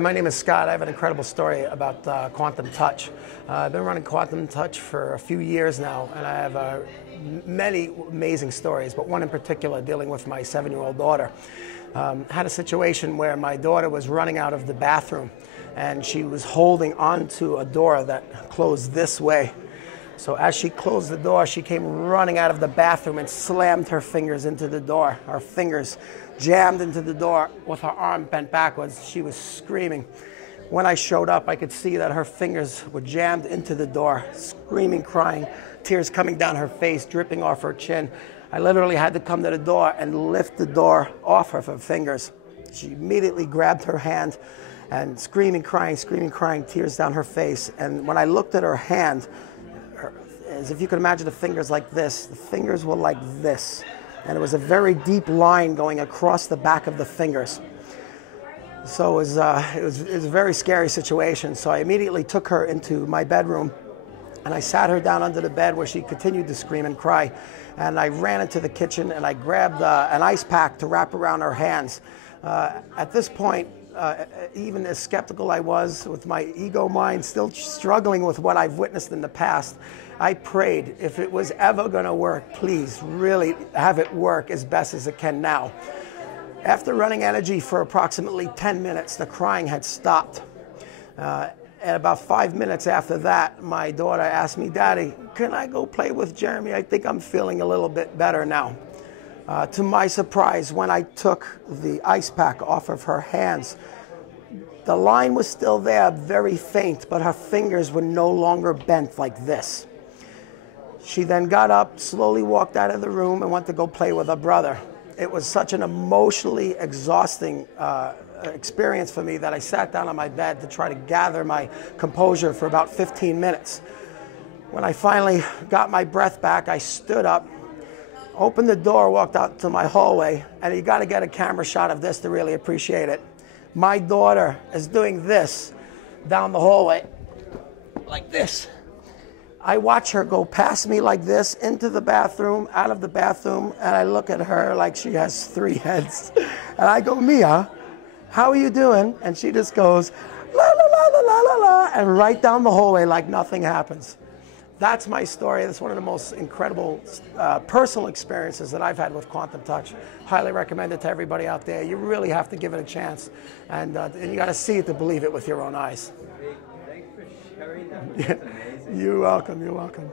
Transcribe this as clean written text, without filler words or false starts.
Hi, my name is Scott. I have an incredible story about quantum touch. I've been running quantum touch for a few years now, and I have many amazing stories, but one in particular dealing with my 7-year-old daughter. Had a situation where my daughter was running out of the bathroom, and she was holding onto a door that closed this way. So as she closed the door, she came running out of the bathroom and slammed her fingers into the door. Her fingers jammed into the door with her arm bent backwards. She was screaming. When I showed up, I could see that her fingers were jammed into the door, screaming, crying, tears coming down her face, dripping off her chin. I literally had to come to the door and lift the door off of her fingers. She immediately grabbed her hand and screaming, crying, tears down her face. And when I looked at her hand, as if you could imagine the fingers like this, the fingers were like this. And it was a very deep line going across the back of the fingers. So it was a very scary situation. So I immediately took her into my bedroom and I sat her down under the bed where she continued to scream and cry. And I ran into the kitchen and I grabbed an ice pack to wrap around her hands. At this point, even as skeptical I was, with my ego mind still struggling with what I've witnessed in the past, I prayed, if it was ever going to work, please really have it work as best as it can now. After running energy for approximately 10 minutes, the crying had stopped. And about 5 minutes after that, my daughter asked me, "Daddy, can I go play with Jeremy? I think I'm feeling a little bit better now." To my surprise, when I took the ice pack off of her hands, the line was still there, very faint, but her fingers were no longer bent like this. She then got up, slowly walked out of the room, and went to go play with her brother. It was such an emotionally exhausting experience for me that I sat down on my bed to try to gather my composure for about 15 minutes. When I finally got my breath back, I stood up, opened the door, walked out to my hallway, and you got to get a camera shot of this to really appreciate it. My daughter is doing this down the hallway, like this. I watch her go past me like this, into the bathroom, out of the bathroom, and I look at her like she has 3 heads. And I go, "Mia, how are you doing?" And she just goes, "La, la, la, la, la, la, la," and right down the hallway like nothing happens. That's my story. That's one of the most incredible personal experiences that I've had with quantum touch. Highly recommend it to everybody out there. You really have to give it a chance. And you got to see it to believe it with your own eyes. Thanks for sharing that. That's amazing. You're welcome. You're welcome.